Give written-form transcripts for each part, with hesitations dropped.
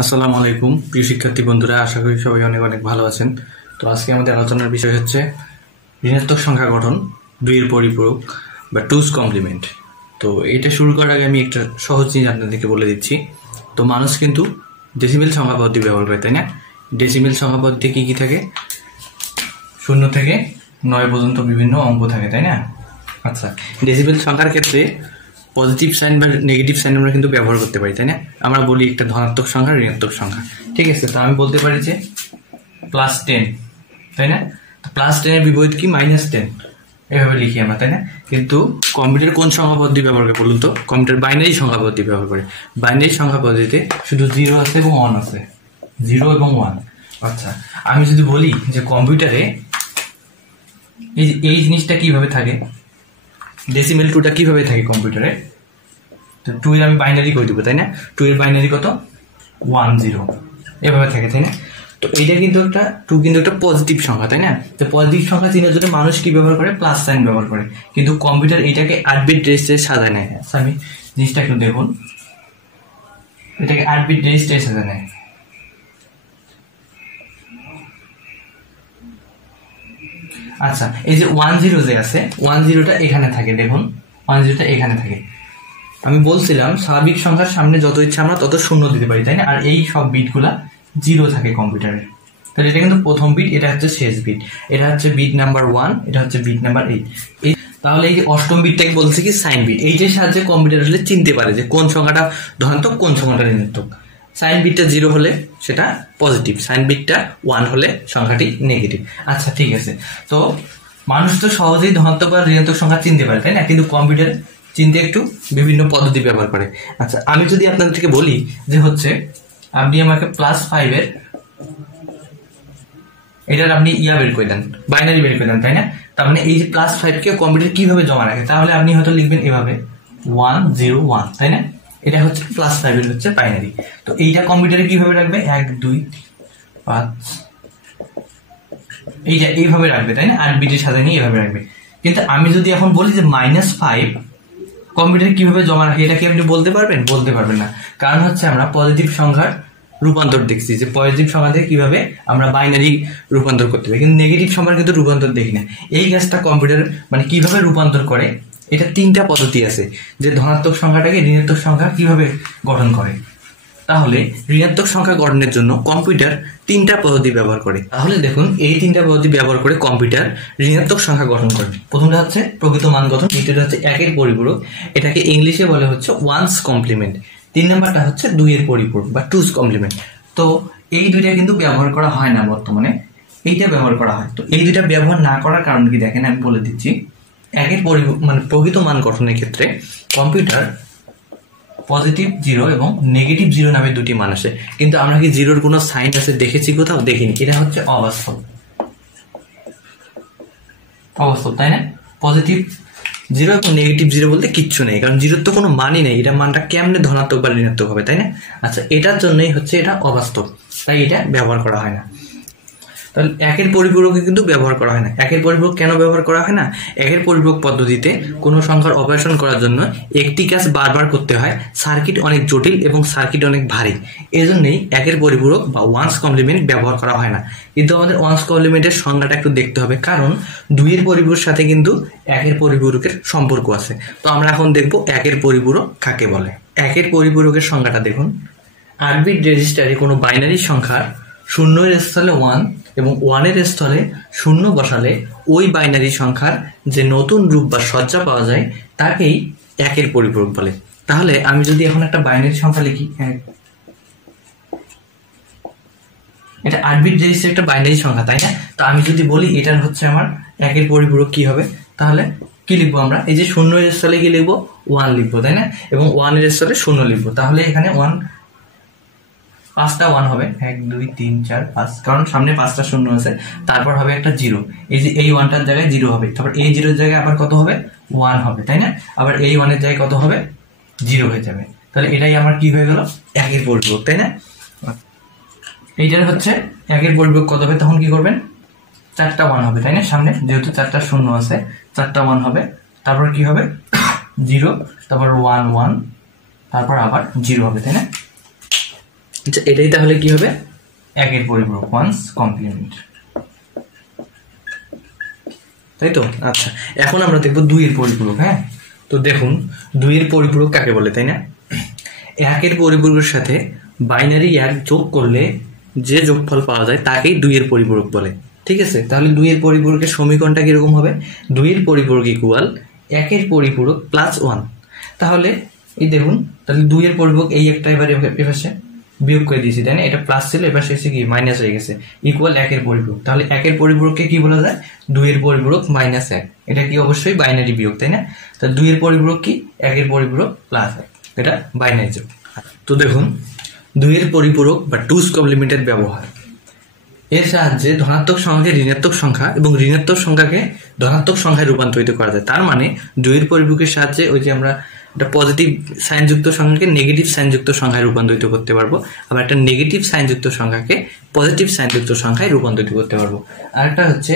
আসসালামু আলাইকুম প্রিয় শিক্ষার্থী বন্ধুরা, আশা করি সবাই অনেক অনেক ভালো আছেন। তো আজকে আমাদের আলোচনার বিষয় হচ্ছে ঋণাত্মক সংখ্যা গঠন, দুইয়ের পরিপূরক বা টুস কমপ্লিমেন্ট। তো এটা শুরু করার আগে আমি একটা সহজ জিনিস আপনাদেরকে বলে দিচ্ছি। তো মানুষ কিন্তু ডেসিমেল সংখ্যা পদ্ধতি ব্যবহার করে, তাই না? ডেসিমেল সংখ্যা পদ্ধতি কী কী থাকে? 0 থেকে 9 পর্যন্ত বিভিন্ন অঙ্ক থাকে, তাই না? আচ্ছা, ডেসিমেল সংখ্যার ক্ষেত্রে পজিটিভ সাইন বা নেগেটিভ সাইন আমরা কিন্তু ব্যবহার করতে পারি, তাই না? আমরা বলি একটা ধনাত্মক সংখ্যা, ঋণাত্মক সংখ্যা, ঠিক আছে? তো আমি বলতে পারি যে +10, তাই না? তো +10-এর বিপরীত কি? -10, এভাবে লিখি আমরা, তাই না? কিন্তু কম্পিউটার কোন সংখ্যা পদ্ধতি ব্যবহার করে বলুন তো? কম্পিউটার বাইনারি সংখ্যা পদ্ধতি ব্যবহার করে। বাইনারি সংখ্যা পদ্ধতিতে শুধু 0 আছে এবং 1 আছে, 0 এবং 1। আচ্ছা, আমি যদি বলি যে কম্পিউটারে এই জিনিসটা কিভাবে থাকে, ডেসিমেল 2টা কিভাবে থাকে কম্পিউটারে? তো 2 এর আমি বাইনারি করে দেবো, তাই না? 2 এর বাইনারি কত? 1 0, এভাবে থাকে, তাই না? তো এইটা কিন্তু একটা 2 কিন্তু একটা পজিটিভ সংখ্যা, তাই না? তো পজিটিভ সংখ্যা চিহ্নের জন্য মানুষ কি ব্যবহার করে? প্লাস সাইন ব্যবহার করে। কিন্তু কম্পিউটার এইটাকে 8 বিট রেজিস্টারে সাজায় নেয়। আচ্ছা, আমি জিনিসটা একটু দেখুন, এটাকে 8 বিট রেজিস্টারে সাজায় নেয়। আচ্ছা, এই যে 1 0 যে আছে, 1 0টা এখানে থাকে, দেখুন 1 0টা এখানে থাকে। আমি বলছিলাম স্বাভাবিক সংখ্যার সামনে যত ইচ্ছা আমরা তত শূন্য দিতে পারি, তাই না? আর এই সব বিটগুলা 0 থাকে কম্পিউটারে। তাহলে এটা কিন্তু প্রথম বিট, এটা হচ্ছে শেষ বিট, এটা হচ্ছে বিট নাম্বার 1, এটা হচ্ছে বিট নাম্বার 8। এই তাহলে এই যে অষ্টম বিটটাকে বলছে কি? Sign bit. এইটার সাহায্যে কম্পিউটার আসলে চিনতে পারে যে কোন সংখ্যাটা ধনাত্মক, কোন সংখ্যাটা ঋণাত্মক। সাইন বিটটা 0 হলে সেটা পজিটিভ, সাইন বিটটা 1 হলে সংখ্যাটি নেগেটিভ। আচ্ছা, ঠিক আছে। তো মানুষ তো সহজেই ধনাত্মক বা ঋণাত্মক সংখ্যা চিনতে পারে, তাই না? কিন্তু কম্পিউটার চিনতে একটু বিভিন্ন পদ্ধতি ব্যবহার করে। আচ্ছা, আমি যদি আপনাদেরকে বলি যে হচ্ছে আপনি আমাকে +5-এর এটার আপনি বের করে দেন, বাইনারি বের করে দেন, তাই না? তার মানে এই যে +5কে কম্পিউটার কিভাবে জমা রাখে, তাহলে আপনি হয়তো লিখবেন এভাবে 1 0 1, তাই না? এটা হচ্ছে +5-এর হচ্ছে বাইনারি। তো এইটা কম্পিউটারে কিভাবে রাখবে? 1 2 5, এইটা এইভাবে রাখবে, তাই না? 8 বিটের সাথে নিয়ে এভাবে রাখবে। কিন্তু আমি যদি এখন বলি যে -5 কম্পিউটারে কিভাবে জমা রাখে, এটা কি আপনি বলতে পারবেন? বলতে পারবেন না। কারণ হচ্ছে আমরা পজিটিভ সংখ্যার রূপান্তর দেখছি, যে পজিটিভ সংখ্যা থেকে কিভাবে আমরা বাইনারি রূপান্তর করতে পারি, কিন্তু নেগেটিভ সংখ্যার কিন্তু রূপান্তর দেখি না। এই কাজটা কম্পিউটার মানে কিভাবে রূপান্তর করে, এটা 3টা পদ্ধতি আছে, যে ধনাত্মক সংখ্যাটাকে ঋণাত্মক সংখ্যা কিভাবে গঠন করে। তাহলে ঋণাত্মক সংখ্যা গঠনের জন্য কম্পিউটার 3টা পদ্ধতি ব্যবহার করে। তাহলে দেখুন, এই 3টা পদ্ধতি ব্যবহার করে কম্পিউটার ঋণাত্মক সংখ্যা গঠন করে। প্রথমটা হচ্ছে প্রকৃত মান গঠন, দ্বিতীয়টা হচ্ছে 1-এর পরিপূরক, এটাকে ইংলিশে বলে হচ্ছে ওয়ান্স কমপ্লিমেন্ট। 3 নাম্বারটা হচ্ছে 2-এর পরিপূরক বা টুস কমপ্লিমেন্ট। তো এই দুইটা কিন্তু ব্যবহার করা হয় না বর্তমানে, এইটা ব্যবহার করা হয়। তো এই দুইটা ব্যবহার না করার কারণ কি দেখেন, আমি বলে দিচ্ছি। 1-এর মানে প্রকৃত মান গঠনের ক্ষেত্রে কম্পিউটার পজিটিভ 0 এবং নেগেটিভ 0 নামে দুটি মান আসে, কিন্তু আমরা কি 0-র কোনো সাইন আছে দেখেছি কোথাও? দেখিনি। এটা হচ্ছে অবাস্তব, অবাস্তব, তাই না? পজিটিভ 0 এবং নেগেটিভ 0 বলতে কিচ্ছু নেই, কারণ 0-র তো কোনো মানই নেই। এটা মানটা কেমনে ধনাত্মক বা ঋণাত্মক হবে, তাই না? আচ্ছা, এটার জন্যই হচ্ছে এটা অবাস্তব, তাই এটা ব্যবহার করা হয় না। তাহলে 1-এর পরিপূরকে কিন্তু ব্যবহার করা হয় না। 1-এর পরিপূরক কেন ব্যবহার করা হয় না? 1-এর পরিপূরক পদ্ধতিতে কোনো সংখ্যার অপারেশন করার জন্য একটি কাজ বারবার করতে হয়, সার্কিট অনেক জটিল এবং সার্কিট অনেক ভারী। এজন্যই 1-এর পরিপূরক বা ওয়ান্স কমপ্লিমেন্ট ব্যবহার করা হয় না। কিন্তু আমাদের ওয়ান্স কমপ্লিমেন্টের সংজ্ঞাটা একটু দেখতে হবে, কারণ 2-এর পরিপূরকের সাথে কিন্তু 1-এর পরিপূরকের সম্পর্ক আছে। তো আমরা এখন দেখব 1-এর পরিপূরক কাকে বলে। 1-এর পরিপূরকের সংজ্ঞাটা দেখুন। 8 বিট রেজিস্টারে কোনো বাইনারি সংখ্যার 0-এর স্থলে 1 এবং 1-এর স্থলে 0 বসালে ওই বাইনারি সংখ্যার যে নতুন রূপ বা সজ্জা পাওয়া যায় তাকেই 1-এর পরিপূরক বলে। তাহলে আমি যদি এখন একটা বাইনারি সংখ্যা লিখি, এটা 8 বিট রেজিস্টার একটা বাইনারি সংখ্যা, তাই না? তো আমি যদি বলি এটার হচ্ছে আমার 1-এর পরিপূরক কি হবে, তাহলে কি লিখবো আমরা? এই যে 0-এর স্থলে কি লিখবো? 1 লিখবো, তাই না? এবং 1-এর স্থলে 0 লিখবো। তাহলে এখানে 5টা 1 হবে, 1 2 3 4 5, কারণ সামনে 5টা 0 আছে। তারপর হবে একটা 0, এই যে এই 1টার জায়গায় 0 হবে, তারপর এই 0-এর জায়গায় আবার কত হবে? 1 হবে, তাই না? আবার এই 1-এর জায়গায় কত হবে? 0 হয়ে যাবে। তাহলে এটাই আমার কি হয়ে গেল? 1-এর পরিপূরক, তাই না? এইটার হচ্ছে 1-এর পরিপূরক কত হবে? তখন কি করবেন? 4টা 1 হবে, তাই না? সামনে যেহেতু 4টা 0 আছে, 4টা 1 হবে। তারপর কি হবে? 0, তারপর 1 1, তারপর আবার 0 হবে, তাই না? আচ্ছা, এটাই তাহলে কি হবে, একের পরিপূরক, ওয়ান্স কমপ্লিমেন্ট, তাই তো। আচ্ছা, এখন আমরা দেখবো দুইয়ের পরিপূরক। হ্যাঁ, তো দেখুন দুইয়ের পরিপূরক কাকে বলে, তাই না? একের পরিপূরকের সাথে বাইনারি এক যোগ করলে যে যোগফল পাওয়া যায় তাকেই দুইয়ের পরিপূরক বলে। ঠিক আছে, তাহলে দুইয়ের পরিপূরকের সমীকরণটা কিরকম হবে? দুইয়ের পরিপূরক ইকুয়াল একের পরিপূরক প্লাস ওয়ান। তাহলে এই দেখুন, তাহলে দুইয়ের পরিপূরক এই একটা এবার এপাশে বিয়োগ করে দিয়েছি, তাই না? এটা প্লাস ছিল, এবার এসে কি মাইনাস হয়ে গেছে, ইকুয়াল একের পরিপূরক। তাহলে একের পরিপূরককে কি বলা যায়? দুইয়ের পরিপূরক মাইনাস এক। এটা কি অবশ্যই বাইনারি বিয়োগ, তাই না? তাহলে দুইয়ের পরিপূরক কি? একের পরিপূরক প্লাস এক, এটা বাইনারি যোগ। তো দেখুন দুইয়ের পরিপূরক বা টুস কমপ্লিমেন্টের ব্যবহার, এর সাহায্যে ধনাত্মক সংখ্যাকে ঋণাত্মক সংখ্যা এবং ঋণাত্মক সংখ্যাকে ধনাত্মক সংখ্যায় রূপান্তরিত করা যায়। তার মানে দুইয়ের পরিপূরকের সাহায্যে ওই যে আমরা একটা পজিটিভ সাইনযুক্ত সংখ্যাকে নেগেটিভ সাইনযুক্ত সংখ্যায় রূপান্তরিত করতে পারবো, আবার একটা নেগেটিভ সাইনযুক্ত সংখ্যাকে পজিটিভ সাইনযুক্ত সংখ্যায় রূপান্তরিত করতে পারবো। আর একটা হচ্ছে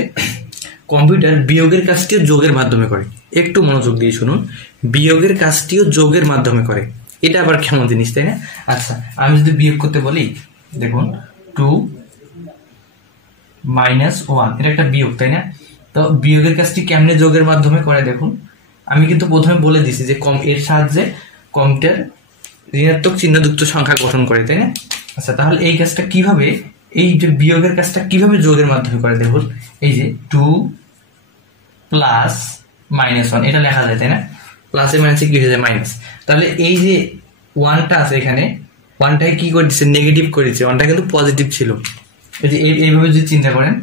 কম্পিউটার বিয়োগের কাজটিও যোগের মাধ্যমে করে। একটু মনোযোগ দিয়ে শুনুন, বিয়োগের কাজটিও যোগের মাধ্যমে করে। এটা আবার কেমন জিনিস, তাই না? আচ্ছা, আমি যদি বিয়োগ করতে বলি, দেখুন 2 মাইনাস 1, এটা একটা বিয়োগ, তাই না? তো বিয়োগের কাজটি কেমনে যোগের মাধ্যমে করে দেখুন। আমি কিন্তু প্রথমে বলে দিছি যে এর সাহায্যে কম্পিউটার ঋণাত্মক চিহ্নযুক্ত সংখ্যা গঠন করে, তাই না? আচ্ছা, তাহলে এই কাজটা কিভাবে, এই যে বিয়োগের কাজটা কিভাবে যোগের মাধ্যমে করে দেখুন। এই যে 2 প্লাস মাইনাস 1, এটা লেখা যায়, তাই না? প্লাসে মাইনাসে কি হয়ে যায়? মাইনাস। তাহলে এই যে ওয়ানটা আছে এখানে, ওয়ানটাকে কি করে দিচ্ছে? নেগেটিভ করে দিচ্ছে। ওয়ানটা কিন্তু পজিটিভ ছিল। এই যে এইভাবে যদি চিন্তা করেন,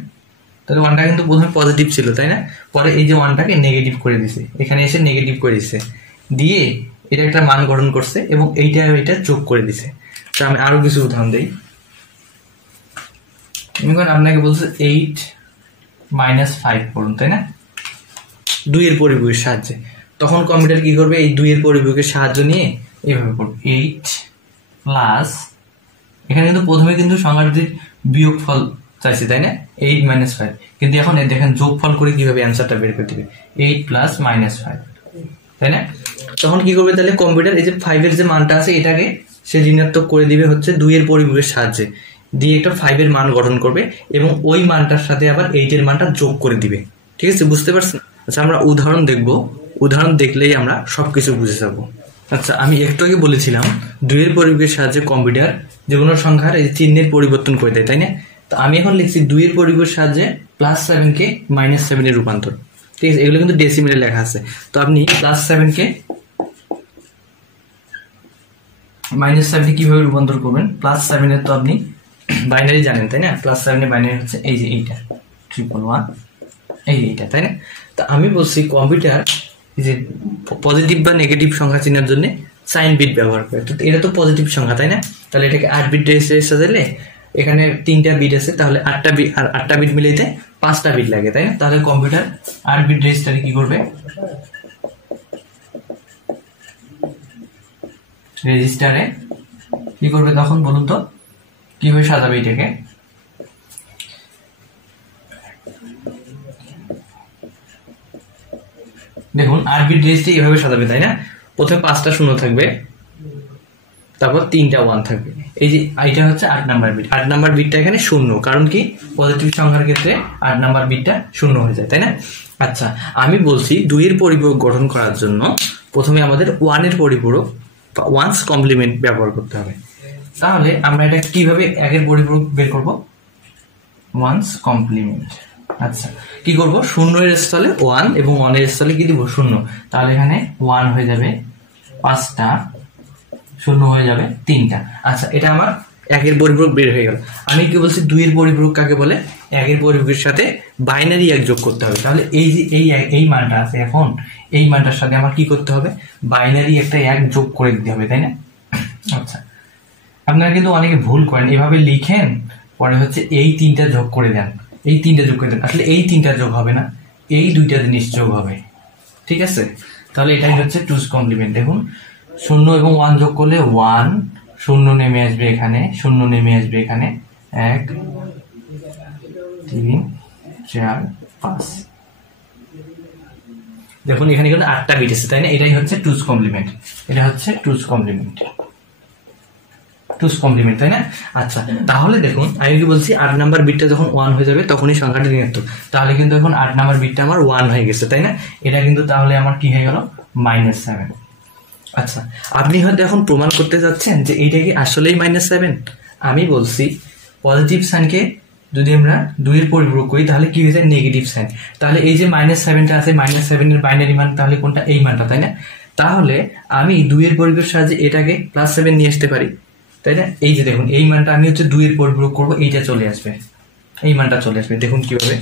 তাহলে ওয়ানটা কিন্তু প্রথমে পজিটিভ ছিল, তাই না? পরে এই যে ওয়ানটাকে নেগেটিভ করে দিছে, এখানে এসে নেগেটিভ করে দিচ্ছে, দিয়ে এটা একটা মান গঠন করছে এবং এইটা এটা যোগ করে দিছে। তো আমি আরো কিছু উদাহরণ দিই। আপনাকে বলছে 8 মাইনাস 5 করুন, তাই না? দুইয়ের পরিপূরকের সাহায্যে। তখন কম্পিউটার কি করবে? এই দুইয়ের পরিপূরকের সাহায্য নিয়ে এইভাবে করবে 8 প্লাস, এখানে কিন্তু প্রথমে কিন্তু সংখ্যাটির বিয়োগফল চাইছি, তাই না? 8 মাইনাস 5, কিন্তু এখন দেখেন যোগফল করে কিভাবে অ্যান্সারটা বের করে দিবে, 8 প্লাস মাইনাস 5, তাই না? তখন কি করবে তাহলে কম্পিউটার? এই যে 5 এর যে মানটা আছে এটাকে সে ঋণাত্মক করে দিবে হচ্ছে দুইয়ের পরিপূরকের সাহায্যে, দিয়ে একটা 5 এর মান গঠন করবে এবং ওই মানটার সাথে আবার 8 এর মানটা যোগ করে দিবে। ঠিক আছে, বুঝতে পারছেন? আচ্ছা, আমরা উদাহরণ দেখব, উদাহরণ দেখলেই আমরা সবকিছু বুঝে যাবো। আচ্ছা, আমি একটু আগে বলেছিলাম দুইয়ের পরিপূরকের সাহায্যে কম্পিউটার যে কোনো সংখ্যার এই চিহ্নের পরিবর্তন করে দেয়, তাই না? তো আমি এখন লিখছি দুইয়ের পরিপূরকের সাহায্যে +7 কে -7 এর রূপান্তর। ঠিক আছে, এগুলো কিন্তু ডেসিমেলে লেখা আছে। তো আপনি +7 কে -7 কিভাবে রূপান্তর করবেন? +7 এর তো আপনি বাইনারি জানেন, তাই না? +7 এর বাইনারি হচ্ছে এই যে এইটা 111, এইটা, তাই না? তো আমি বলছি কম্পিউটার যে পজিটিভ বা নেগেটিভ সংখ্যা চিনার জন্য সাইন বিট ব্যবহার করে। তো এটা তো পজিটিভ সংখ্যা, তাই না? তাহলে এটাকে 8 বিট রেজিস্টারে সাজালে এখানে 3টা বিট আছে, তাহলে 8টা বিট, আর 8টা বিট মিলাইতে 5টা বিট লাগে, তাই না? তাহলে কম্পিউটার 8 বিট রেজিস্টারে কি করবে? রেজিস্টারে কি করবে তখন বলুন তো, কিভাবে সাজাবে এটাকে? দেখুন 8 বিট রেজিস্টার এইভাবে সাজাবে, তাই না? প্রথমে 5টা শূন্য থাকবে, তারপর 3টা 1 থাকবে। এই যে এটা হচ্ছে 8 নাম্বার বিট। 8 নাম্বার বিটটা এখানে শূন্য, কারণ কি পজিটিভ সংখ্যার ক্ষেত্রে 8 নাম্বার বিটটা শূন্য হয়ে যায়, তাই না? আচ্ছা, আমি বলছি দুইয়ের পরিপূরক গঠন করার জন্য প্রথমে আমাদের 1 এর পরিপূরক বা ওয়ান্স কমপ্লিমেন্ট ব্যবহার করতে হবে। তাহলে আমরা এটা কিভাবে একের পরিপূরক বের করব? Ones complement. আচ্ছা, কি করব? 0 এর স্থলে 1 এবং 1 এর স্থলে কি দিব? 0। তাহলে এখানে 1 হয়ে যাবে 5টা, 0 হয়ে যাবে 3টা। আচ্ছা, এটা আমার একের পরিপূরক বের হয়ে গেল। আমি কি বলছি দুইয়ের পরিপূরক কাকে বলে? একের পরিপূরকের সাথে বাইনারি এক যোগ করতে হবে। তাহলে এই যে এই মানটা আছে, এখন এই মানটার সাথে আমার কি করতে হবে? বাইনারি একটা এক যোগ করে দিতে হবে, তাই না? আচ্ছা, আপনারা কিন্তু অনেকে ভুল করেন, এভাবে লিখেন পরে হচ্ছে এই 3টা যোগ করে দেন, এই 3টা যোগ করে দেন। আসলে এই 3টা যোগ হবে না, এই 2টা জিনিস যোগ হবে। ঠিক আছে, তাহলে এটাই হচ্ছে টুস কমপ্লিমেন্ট। দেখুন 0 এবং 1 যোগ করলে 1, 0 নেমে আসবে এখানে, 0 নেমে আসবে এখানে, 1 3 4 5। দেখুন এখানে কিন্তু 8টা বিট আছে, তাই না? এটাই হচ্ছে টুস কমপ্লিমেন্ট, এটা হচ্ছে টুস কমপ্লিমেন্ট। টুস কমপ্লিমেন্ট, তাই না? আচ্ছা, তাহলে দেখুন আমি কি বলছি, 8 নাম্বার বিটটা যখন 1 হয়ে যাবে তখনই সংখ্যাটা ঋণাত্মক। তাহলে কিন্তু এখন 8 নাম্বার বিটটা আমার 1 হয়ে গেছে, তাই না? এটা কিন্তু তাহলে আমার কি হয়ে গেল, -7। আচ্ছা, আপনি হয়তো এখন প্রমাণ করতে যাচ্ছেন যে এইটা কি আসলেই -7। আমি বলছি পজিটিভ সাইনকে যদি আমরা 2 এর পরিপূরক করি তাহলে কি হয়ে যায়, নেগেটিভ সাইন। তাহলে এই যে -7টা আছে, -7 এর বাইনারি মান তাহলে কোনটা, এই মানটা, তাই না? তাহলে আমি 2 এর পরিপূরকের সাহায্যে এটাকে +7 নিয়ে আসতে পারি, তাই না? এই যে দেখুন এই মানটা আমি হচ্ছে 2 এর পরিপূরক করবো, এইটা চলে আসবে, এই মানটা চলে আসবে। দেখুন কিভাবে,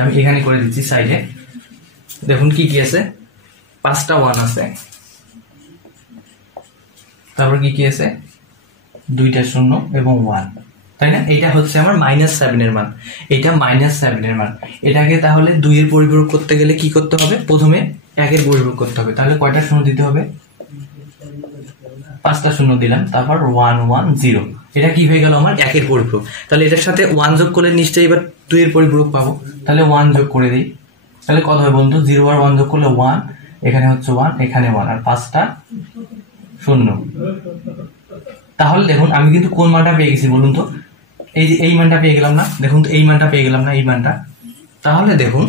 আমি এখানে করে দিচ্ছি সাইডে। দেখুন কি কি আছে, 5টা 1 আছে, তারপর কি কি আছে, 2টা 0 এবং 1, তাই না? এটা হচ্ছে আমার -7 এর মান, এটা -7 এর মান। এটাকে তাহলে 2 এর পরিপূরক করতে গেলে কি করতে হবে, প্রথমে 1 এর পরিপূরক করতে হবে। তাহলে কয়টা 0 দিতে হবে, 5টা 0 দিলাম, তারপর 1 1 0। এটা কি হয়ে গেল, আমার 1 এর পরিপূরক। তাহলে এটার সাথে 1 যোগ করলে নিশ্চয়ই এবার 2 এর পরিপূরক পাবো। তাহলে 1 যোগ করে দিই, তাহলে কত হয় বন্ধু, 0 আর 1 যোগ করলে 1, এখানে হচ্ছে 1, এখানে 1, আর 5টা 0। তাহলে দেখুন আমি কিন্তু কোন মানটা পেয়ে গেছি বলুন তো, এই যে এই মানটা পেয়ে গেলাম না, দেখুন তো এই মানটা পেয়ে গেলাম না, এই মানটা। তাহলে দেখুন,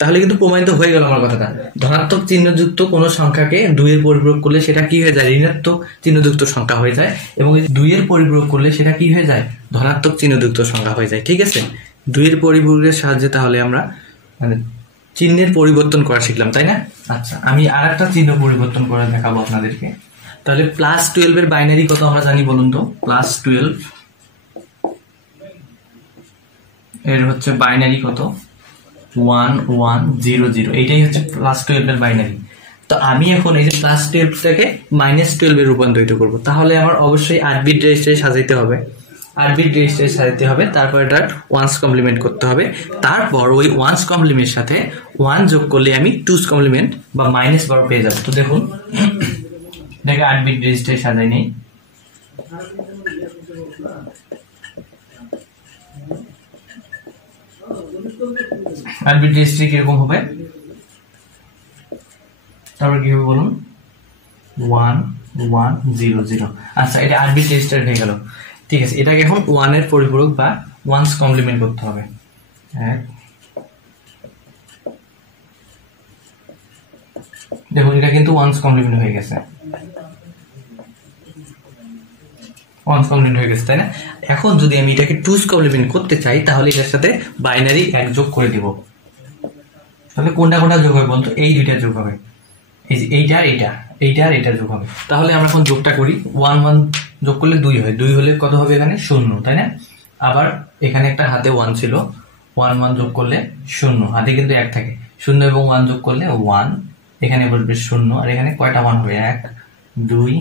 তাহলে কিন্তু প্রমাণিত হয়ে গেল আমার কথাটা, ধনাত্মক চিহ্নযুক্ত কোনো সংখ্যাকে 2 এর পরিপূরক করলে সেটা কি হয়ে যায়, ঋণাত্মক চিহ্নযুক্ত সংখ্যা হয়ে যায়, এবং 2 এর পরিপূরক করলে সেটা কি হয়ে যায়, ধনাত্মক চিহ্নযুক্ত সংখ্যা হয়ে যায়। ঠিক আছে, 2 এর পরিপূরকের সাহায্যে তাহলে আমরা মানে চিহ্নের পরিবর্তন করা শিখলাম, তাই না? আচ্ছা, আমি আর একটা চিহ্ন পরিবর্তন করে দেখাবো আপনাদেরকে। তাহলে +12 এর বাইনারি কত আমরা জানি বলুন তো, +12 এর হচ্ছে বাইনারি কত, 1 1 0 0। এইটাই হচ্ছে +12 এর বাইনারি। তো আমি এখন এই যে +12টাকে -12 এ রূপান্তরিত করব। তাহলে আমার অবশ্যই 8 বিট রেজিস্টারে সাজাইতে হবে, 8 বিট রেজিস্টারে সাজাতে হবে, তারপর এটা ওয়ান্স কমপ্লিমেন্ট করতে হবে, তারপর ওই ওয়ান্স কমপ্লিমেন্টের সাথে 1 যোগ করলে আমি টুস কমপ্লিমেন্ট বা -12 পেয়ে যাব। তো দেখুন এটাকে 8 বিট রেজিস্টারে সাজাই নেই, আর বিট রেজিস্ট্রি কিরকম হবে, তারপর কি হবে বলুন, 1 1 0 0। আচ্ছা, এটা 8 বিট রেজিস্টার হয়ে গেল। ঠিক আছে, এটাকে এখন 1 এর পরিপূরক বা ওয়ান্স কমপ্লিমেন্ট করতে হবে। দেখুন এটা কিন্তু ওয়ান্স কমপ্লিমেন্ট হয়ে গেছে, ওয়ান্স কমপ্লিমেন্ট হয়ে গেছে, তাই না? এখন যদি আমি এটাকে টুস কমপ্লিমেন্ট করতে চাই তাহলে এটার সাথে বাইনারি 1 যোগ করে দিব। তাহলে কোনটা কোনটা যোগ হবে বলতো, এই দুইটা যোগ হবে, এই যে এইটা আর এইটা, এইটা আর এটা যোগ হবে। তাহলে আমরা এখন যোগটা করি, 1 1 যোগ করলে 2 হয়, 2 হলে কত হবে, এখানে 0, তাই না? আবার এখানে একটা হাতে 1 ছিল, 1 1 যোগ করলে 0, হাতে কিন্তু 1 থাকে, 0 এবং 1 যোগ করলে 1, এখানে বলবে 0, আর এখানে কয়টা 1 হবে, 1 2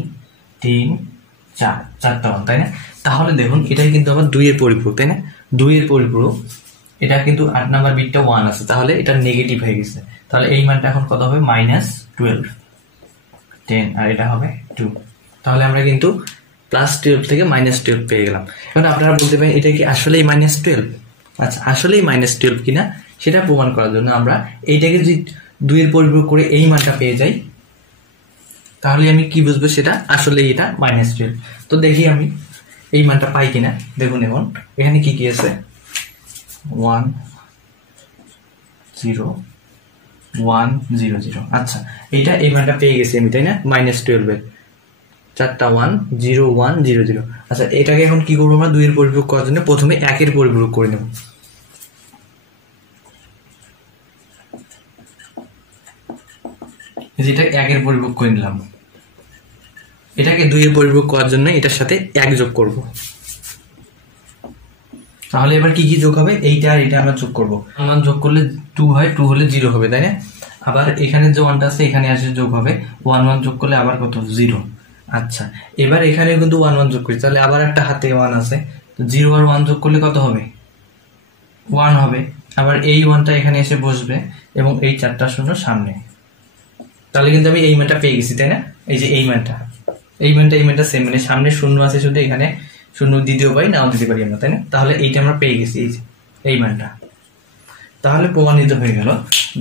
3 4, 4টা 1, তাই না? তাহলে দেখুন এটাই কিন্তু আবার 2 এর পরিপূরক, তাই না? 2 এর পরিপূরক, এটা কিন্তু 8 নাম্বার বিটটা 1 আছে, তাহলে এটা নেগেটিভ হয়ে গেছে। তাহলে এই মানটা এখন কত হবে, -12 10, আর এটা হবে 2। তাহলে আমরা কিন্তু +12 থেকে -12 পেয়ে গেলাম। এখন আপনারা বলতে পারেন এটা কি আসলেই -12? আচ্ছা, আসলেই -12 কিনা সেটা প্রমাণ করার জন্য আমরা এইটাকে যদি 2 এর পরিপূরক করে এই মানটা পেয়ে যাই, তাহলে আমি কি বুঝবো সেটা আসলে এটা -12। তো দেখি আমি এই মানটা পাই কিনা। দেখুন এখন এখানে কি কি আছে, 1 0 1 0 0। আচ্ছা, এইটা এই মানটা পেয়ে গেছি আমি, তাই না? -12 এর 4টা 1 0 1 0 0। আচ্ছা, এটাকে এখন কি করবো আমরা, 2 এর পরিপূরক করার জন্য প্রথমে 1 এর পরিপূরক করে নেব। যেটা 1 এর পরিপূরক করে নিলাম, এটাকে 2 এর পরিপূরক করার জন্য এটার সাথে 1 যোগ করব। তাহলে এবার কি কি যোগ হবে, এইটা আর এটা আমরা যোগ করবো। 1 যোগ করলে 2 হয়, 2 হলে 0 হবে, তাই না? আবার এখানে যে 1টা আছে এখানে আসে যোগ হবে, 1 1 যোগ করলে আবার কত, 0। আচ্ছা, এবার এখানে কিন্তু 1 1 যোগ করি, তাহলে আবার একটা হাতে 1 আছে, তো 0 আর 1 যোগ করলে কত হবে, 1 হবে। আবার এই 1টা এখানে এসে বসবে এবং এই 4টা 0 সামনে, তাহলে কিন্তু আমি এই মানটা পেয়ে গেছি, তাই না? এই যে এই মানটা সেম, মানে সামনে 0 আছে শুধু, এখানে 0 দ্বিতীয় পাই, নাও দিতে পারি আমরা, তাই না? তাহলে এইটা আমরা পেয়ে গেছি, এই মানটা। তাহলে প্রমাণিত হয়ে গেল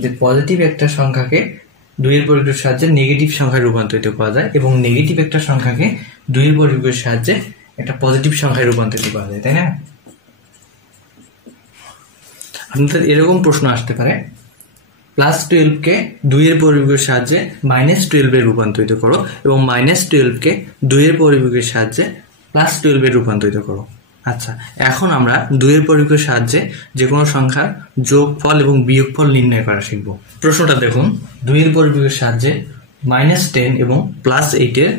যে পজিটিভ একটা সংখ্যাকে 2 এর পরিবর্গের সাহায্যে নেগেটিভ সংখ্যায় রূপান্তরিত করা যায় এবং নেগেটিভ একটা সংখ্যাকে 2 এর পরিবর্গের সাহায্যে একটা পজিটিভ সংখ্যায় রূপান্তরিত করা যায়, তাই না? আপনাদের এরকম প্রশ্ন আসতে পারে, +12 কে 2 এর পরিবর্গের সাহায্যে -12 এ রূপান্তরিত করো এবং -12 কে 2 এর পরিবর্গের সাহায্যে +12 এ রূপান্তরিত করো। আচ্ছা, এখন আমরা 2 এর পরিবর্গের সাহায্যে যে কোনো সংখ্যার যোগফল এবং বিয়োগফল নির্ণয় করা শিখব। প্রশ্নটা দেখুন, 2 এর পরিবর্গের সাহায্যে -10 এবং +8 এর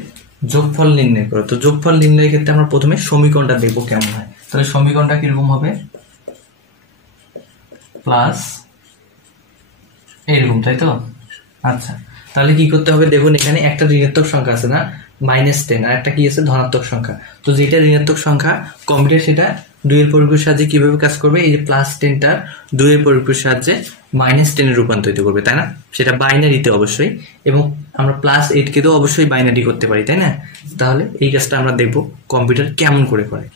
যোগফল নির্ণয় করো। তো যোগফল নির্ণয়ের ক্ষেত্রে আমরা প্রথমে সমীকরণটা দেখবো কেমন হয়। তাহলে সমীকরণটা কিরকম হবে? প্লাস এরকম, তাই তো? আচ্ছা, তাহলে কি করতে হবে? দেখুন এখানে একটা ঋণাত্মক সংখ্যা আছে না, -10, আর একটা কি আছে? ধনাত্মক সংখ্যা। তো যেটা ঋণাত্মক সংখ্যা, কম্পিউটার সেটা 2 এর পরিবর্গের সাহায্যে কিভাবে কাজ করবে? এই যে +10টা 2 এর পরিবর্গের সাহায্যে -10 এ রূপান্তরিত করবে, তাই না? সেটা বাইনারিতে অবশ্যই, এবং আমরা +8 কে তো অবশ্যই বাইনারি করতে পারি, তাই না? তাহলে এই কাজটা আমরা দেখবো কম্পিউটার কেমন করে করে।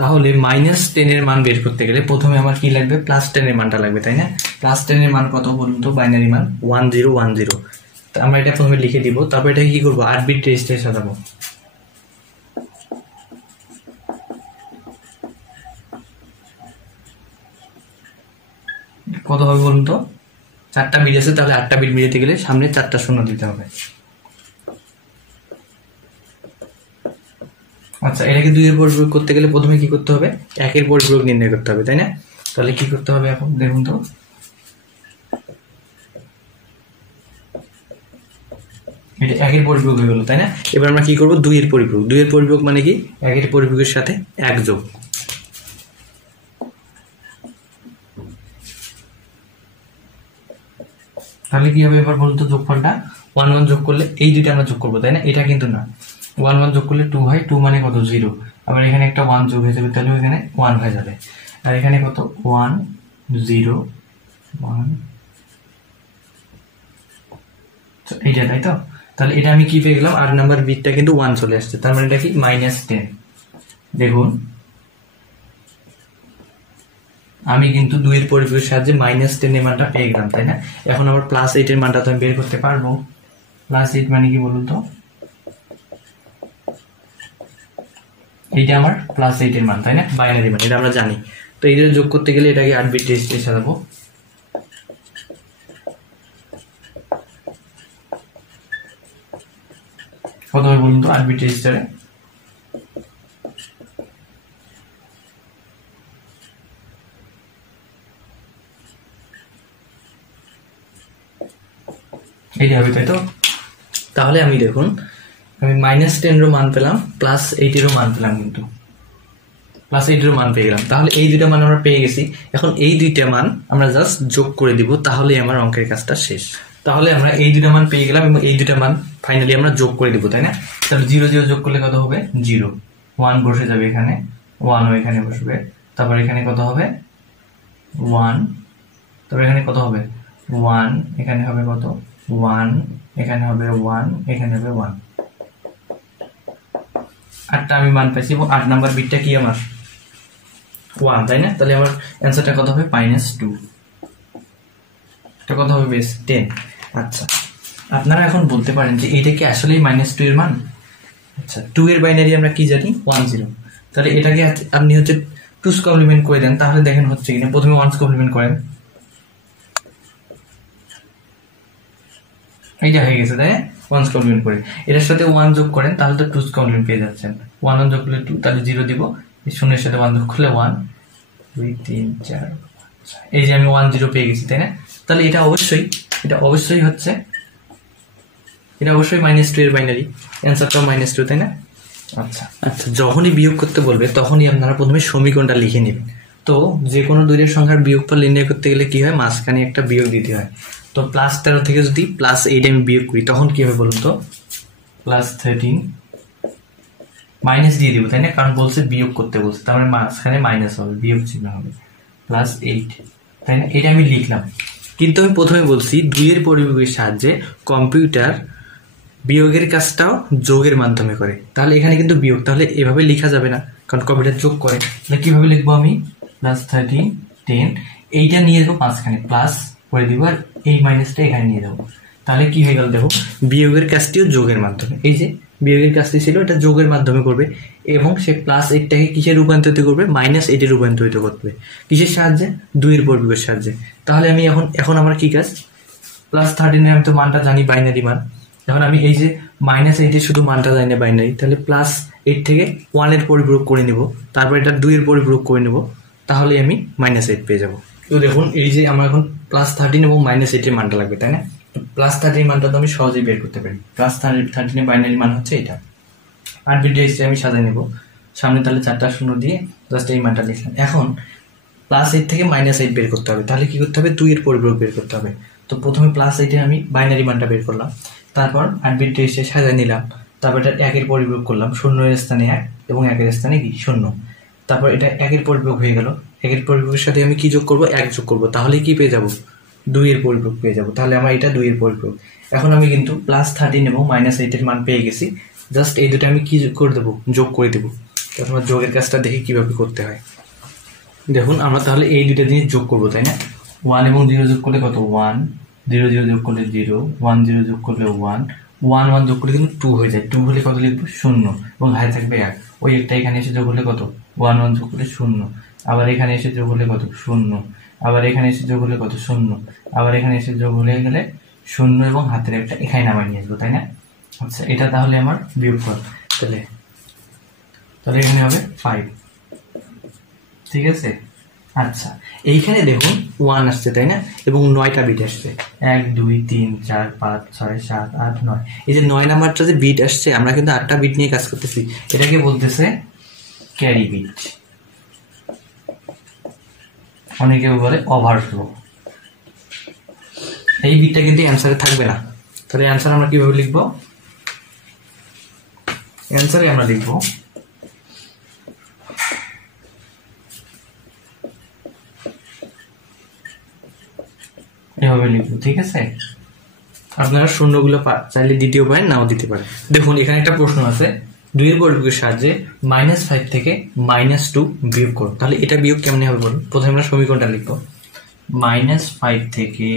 তাহলে -10 এর মান বের করতে গেলে প্রথমে আমার কি লাগবে? +10 এর মানটা লাগবে, তাই না? +10 এর মান কত বলুন তো? বাইনারি মান 1010। তো আমরা এটা প্রথমে লিখে দিব, তারপর এটা কি করবো? 8 বিট রেজিস্টারে সাজাবো। কত হবে বলুন তো? 4টা বিট আছে, তাহলে 8টা বিট মিলাতে গেলে সামনে 4টা শূন্য দিতে হবে। আচ্ছা, এটাকে 2 এর পরিপূরক করতে গেলে প্রথমে কি করতে হবে? 1 এর পরিপূরক নির্ণয় করতে হবে, তাই না? তাহলে কি করতে হবে এখন দেখুন তো। এটা 1 এর পরিপূরক হয়ে গেল, তাই না? এবার আমরা কি করব? 2 এর পরিপূরক। 2 এর পরিপূরক মানে কি? 1 এর পরিপূরকের সাথে 1 যোগ। তাহলে কি হবে এবার বলুন তো? যোগফলটা 1 1 যোগ করলে এই দুইটা আমরা যোগ করবো, তাই না? এটা কিন্তু না, 1 1 যোগ করলে 2 হয়, 2 মানে কত? 0। আবার এখানে একটা 1 যোগ হয়ে যাবে, তাহলে এখানে 1 হয়ে যাবে। আর এখানে কত? 1 0 1, এইটা, তাই তো? তাহলে এটা আমি কি পেয়ে গেলাম? 8 নাম্বার বিটটা কিন্তু 1 চলে আসছে, তার মানে এটা কি? -10। দেখুন আমি কিন্তু 2 এর পরিপূরকের সাহায্যে -10 এর মানটা পেয়ে গেলাম, তাই না? এখন আবার +8 এর মানটা তো আমি বের করতে পারবো। +8 মানে কি বলুন তো? এইটা আমার +8 এর মান, তাই না? বাইনারি মান, এটা আমরা জানি। তো এইটা যোগ করতে গেলে এটাকে 8 বিট রেজিস্টারে সাজাবো। কত হবে বলুন তো 8 বিট রেজিস্টারে? এইটা হবে, তাই তো? তাহলে আমি দেখুন, আমি -10 এরও মান পেলাম, +8 এরও মান পেলাম, কিন্তু +8 এরও মান পেয়ে গেলাম। তাহলে এই দুইটা মান আমরা পেয়ে গেছি। এখন এই দুইটা মান আমরা জাস্ট যোগ করে দিব, তাহলে আমার অঙ্কের কাজটা শেষ। তাহলে আমরা এই দুইটা মান পেয়ে গেলাম এবং এই দুইটা মান ফাইনালি আমরা যোগ করে দিব, তাই না? তাহলে 0 0 যোগ করলে কত হবে? 0। 1 বসে যাবে এখানে, 1 ও এখানে বসবে। তারপর এখানে কত হবে? 1। তারপর এখানে কত হবে? 1। এখানে হবে কত? 1। এখানে হবে 1। এখানে হবে 1। 8টা আমি মান পাইছি এবং 8 নাম্বার বিটটা কি আমার? 1, তাই না? তাহলে আমার অ্যান্সারটা কত হবে? -2। এটা কত হবে? বেশ 10। আচ্ছা, আপনারা এখন বলতে পারেন যে এটা কি আসলেই -2 এর মান? আচ্ছা, 2 এর বাইনারি আমরা কি জানি? 1 0। তাহলে এটাকে আপনি হচ্ছে 2's কমপ্লিমেন্ট করে দেন, তাহলে দেখেন হচ্ছে কিনা। প্রথমে 1's কমপ্লিমেন্ট করেন, এইটা হয়ে গেছে, তাই না? 1's কমপ্লিমেন্ট করে এটার সাথে 1 যোগ করেন, তাহলে তো 2's কমপ্লিমেন্ট পেয়ে যাচ্ছেন। 1 1 যোগ করলে 2, তাহলে 0 দিব। এই শূন্যের সাথে 1 যোগ করলে 1 2 3 4। এই যে আমি 1 0 পেয়ে গেছি, তাই না? তাহলে এটা অবশ্যই হচ্ছে, এটা অবশ্যই -2 এর বাইনারি। অ্যান্সারটাও -2, তাই না? আচ্ছা, যখনই বিয়োগ করতে বলবে তখনই আপনারা প্রথমে সমীকরণটা লিখে নেবেন। তো যে কোনো দুইয়ের সংখ্যার বিয়োগফল নির্ণয় করতে গেলে কি হয়? মাঝখানে একটা বিয়োগ দিতে হয়। তো +13 থেকে যদি +8 আমি বিয়োগ করি তখন কি হবে বলুন তো? +13 মাইনাস দিয়ে দিব, তাই না? কারণ বলছে বিয়োগ করতে বলছে, তার মানে মাঝখানে মাইনাস হবে, বিয়োগ চিহ্ন হবে। +8, তাই না? এটা আমি লিখলাম, কিন্তু আমি প্রথমে বলছি 2 এর পরিবর্গের সাহায্যে কম্পিউটার বিয়োগের কাজটাও যোগের মাধ্যমে করে। তাহলে এখানে কিন্তু বিয়োগ, তাহলে এভাবে লেখা যাবে না, কারণ কম্পিউটার যোগ করে। তাহলে কিভাবে লিখবো আমি? +13 10, এইটা নিয়ে যাবো মাঝখানে, প্লাস করে দিব, আর এই মাইনাসটা এখানে নিয়ে যাবো। তাহলে কি হয়ে গেল দেখো, বিয়োগের কাজটিও যোগের মাধ্যমে, এই যে বিয়োগের কাজটি ছিল এটা যোগের মাধ্যমে করবে, এবং সে +8টাকে কিসে রূপান্তরিত করবে, -8-এ রূপান্তরিত করবে। কিসের সাহায্যে? 2-এর পরিপূরকের সাহায্যে। তাহলে আমি এখন আমার কি কাজ, +13 আমি তো মানটা জানি, বাইনারি মান। এখন আমি এই যে -8-এর শুধু মানটা জানি না, বাইনারি, তাহলে +8 থেকে 1-এর পরিপূরক করে নিব, তারপর এটা 2-এর পরিপূরক করে নেব, তাহলে আমি -8 পেয়ে যাব। তো দেখুন এই যে আমার এখন +13 এবং -8-এর মানটা লাগবে, তাই না? +13 মানটা তো আমি সহজেই বের করতে পারি। +13 বাইনারি মান হচ্ছে এটা। 8 বিট রেজিস্টারে আমি সাজাই নেব, সামনে তাহলে 4টা শূন্য দিয়ে জাস্ট এই মানটা লিখলাম। এখন +8 থেকে -8 বের করতে হবে, তাহলে কি করতে হবে, 2-এর পরিপূরক বের করতে হবে। তো প্রথমে +8-এ আমি বাইনারি মানটা বের করলাম, তারপর 8 বিট রেজিস্টারে সাজাই নিলাম, তারপর এটা 1-এর পরিপূরক করলাম, 0-এর স্থানে 1 এবং 1-এর স্থানে কি 0। তারপর এটা 1-এর পরিপূরক হয়ে গেল, 1-এর পরিপূরকের সাথে আমি কি যোগ করব, 1 যোগ করব, তাহলে কি পেয়ে যাব, 2-এর পরিপূরক পেয়ে যাব। তাহলে আমার এটা 2-এর পরিপূরক। এখন আমি কিন্তু +13 এবং -8-এর মান পেয়ে গেছি, জাস্ট এই দুটো আমি কি করে দেবো, যোগ করে দেবো। তারপর যোগের কাজটা দেখি কিভাবে করতে হয়। দেখুন আমরা তাহলে এই দুটো জিনিস যোগ করবো, তাই না? 1 এবং 0 যোগ করলে কত, 1, 0 0 যোগ করলে 0, 1 0 যোগ করলে 1, 1 1 যোগ করলে কিন্তু 2 হয়ে যায়, 2 হলে কত লিখবো, 0, এবং হাতে থাকবে 1। ওই একটা এখানে এসে যোগ করলে কত, 1 1 যোগ করলে 0, আবার এখানে এসে যোগ করলে কত, 0, আবার এখানে এসে যোগ করলে কত, 0, আবার এখানে এসে যোগ হলে গেলে 0, এবং হাতের একটা এখানে নামাই নিয়ে আসবো, তাই না? আচ্ছা, এটা তাহলে আমার বিয়োগফল। তাহলে এখানে হবে 5, ঠিক আছে। আচ্ছা, এইখানে দেখুন 1 আসছে, তাই না? এবং 9টা বিট আসছে, 1 2 3 4 5 6 7 8 9। এই যে 9 নাম্বারটা যে বিট আসছে, আমরা কিন্তু 8টা বিট নিয়ে কাজ করতেছি, এটাকে বলতেছে ক্যারি বিট, অনেকে বলে ওভারফ্লো। এই বিটটা কিন্তু অ্যান্সারে থাকবে না। তাহলে অ্যান্সার আমরা কিভাবে লিখবো, অ্যান্সারে আমরা লিখবো এভাবে লিখবো, ঠিক আছে। আপনারা শূন্যগুলো চাইলে দিতেও পারেন, নাও দিতে পারেন। দেখুন এখানে একটা প্রশ্ন আছে, 2-এর পরিপূরকের সাহায্যে -5 থেকে -2 বিয়োগ করো। তাহলে এটা বিয়োগ কেমনে হবে বলুন। প্রথমে আমরা সমীকরণটা লিখবো, -5 থেকে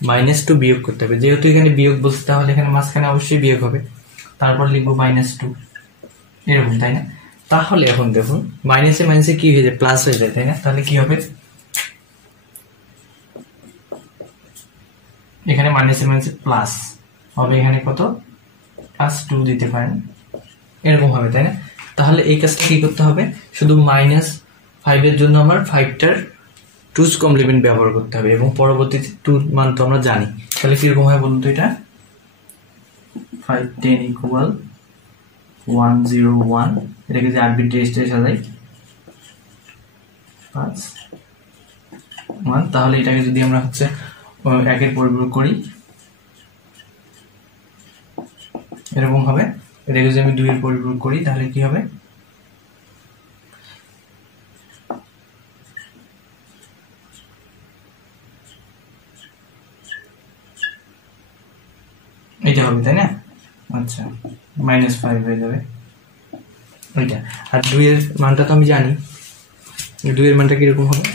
-2 বিয়োগ করতে হবে। যেহেতু এখানে বিয়োগ বলছে, তাহলে এখানে মাঝখানে অবশ্যই বিয়োগ হবে, তারপর লিখবো -2, এরকম, তাই না? তাহলে এখন দেখুন মাইনাসে মাইনাসে কি হয়ে যায়, প্লাস হয়ে যায়, তাই না? তাহলে কি হবে, এখানে মাইনাসে মাইনাসে প্লাস হবে, এখানে কত, +2 দিতে পারেন, এরকম হবে, তাই না? তাহলে এই কাজটা কি করতে হবে, শুধু -5-এর জন্য আমার 5টার 2's কমপ্লিমেন্ট ব্যবহার করতে হবে, এবং পরবর্তীতে 2 মান তো আমরা জানি। তাহলে কিরকম হয় বলুন তো, এটা 5 10 = 101, এটাকে যে 8 বিট রেজিস্টারে সাজাই 5 1, তাহলে এটাকে যদি আমরা হচ্ছে 1-এর পরিপূরক করি, এরকম হবে। এটাকে যদি আমি 2-এর পরিপূরক করি, তাহলে কি হবে, এটা হবে, তাই না? আচ্ছা, -5 হয়ে যাবে ওইটা। আর 2-এর মানটা তো আমি জানি, 2-এর মানটা কিরকম হবে,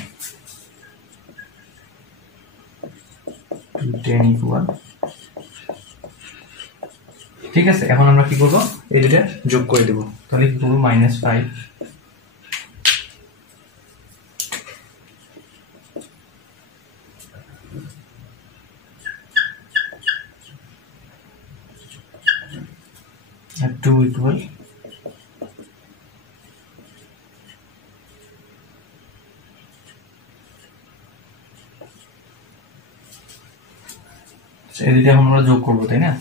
10 = ঠিক আছে। এখন আমরা কি করবো, এই দুটা যোগ করে দেবো। তাহলে কি করবো, -5 আর 2 = এই দুটো এখন আমরা যোগ করবো, তাই না?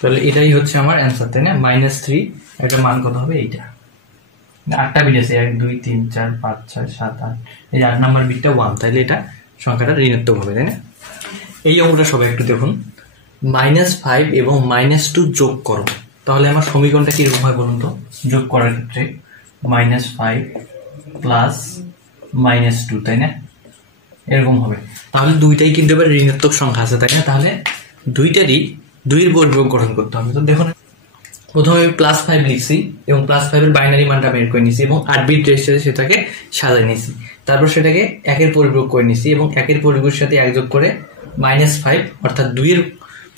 তাহলে এটাই হচ্ছে আমার অ্যান্সার, তাই না? -3, একটা মান কত হবে, এইটা 8টা বিট আছে, 1 2 3 4 5 6 7 8, এই 8 নাম্বার বিটটা 1, তাহলে এটা সংখ্যাটা ঋণাত্মক হবে, তাই না? এই অঙ্কটা সবাই একটু দেখুন, -5 এবং -2 যোগ করো, তাহলে আমার সমীকরণটা কিরকম হয় বলুন তো, যোগ করার ক্ষেত্রে -5 + -2, তাই না? এরকম হবে। তাহলে দুইটাই কিন্তু এবার ঋণাত্মক সংখ্যা আছে, তাই না? তাহলে দুইটারই 2 এর পরিপূরক গঠন করতে হবে। তো দেখুন প্রথমে আমি +5 লিখছি এবং +5 এর বাইনারি মানটা বের করে নিছি এবং 8 বিট রেজিস্টারে সেটাকে সাজিয়ে নিছি। তারপর সেটাকে 1 এর পরিপূরক করে নিছি এবং 1 এর পরিপূরকের সাথে 1 যোগ করে -5 অর্থাৎ 2 এর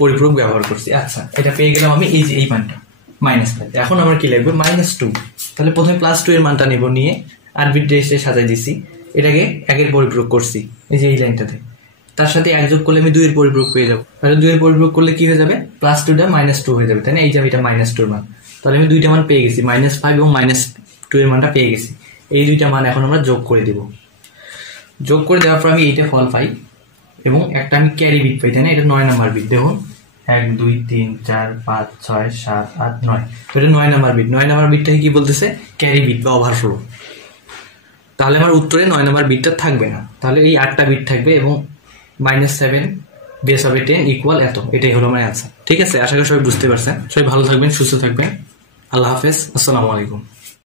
পরিপূরক ব্যবহার করছি। আচ্ছা, এটা পেয়ে গেলাম আমি, এই যে এই মানটা -5। এখন আমরা কি লিখবো, -2। তাহলে প্রথমে +2 এর মানটা নেব, নিয়ে 8 বিট রেজিস্টারে সাজিয়ে দিছি, এটাকে 1 এর পরিপূরক করছি এই যে এই লাইনটাতে। তার সাথে 1 যোগ করলে আমি 2 এর পরিপূরক পেয়ে যাবো। তাহলে 2 এর পরিপূরক করলে কি হয়ে যাবে, +2টা -2 হয়ে যাবে, তাই না? এই যে এটা -2 এর মান। তাহলে আমি দুইটা মান পেয়ে গেছি, -5 এবং -2 এর মানটা পেয়ে গেছি। এই দুইটা মান এখন আমরা যোগ করে দেব। যোগ করে দেওয়ার পর আমি এইটা ফল পাই এবং একটা আমি ক্যারি বিট পাই, তাই না? এটা 9 নাম্বার বিট। দেখুন 1 2 3 4 5 6 7 8 9, তো এটা 9 নাম্বার বিট। 9 নাম্বার বিটটাকে কি বলতেছে, ক্যারি বিট বা ওভারফ্লো। তাহলে আমার উত্তরে 9 নাম্বার বিটটা থাকবে না, তাহলে এই 8টা বিট থাকবে এবং -7 বেস হবে 10 ইকুয়াল এত। এটাই হলো আমার অ্যান্সার। ঠিক আছে, আশা করি সবাই বুঝতে পারছেন। সবাই ভালো থাকবেন, সুস্থ থাকবেন। আল্লাহ হাফেজ, আসসালামু আলাইকুম।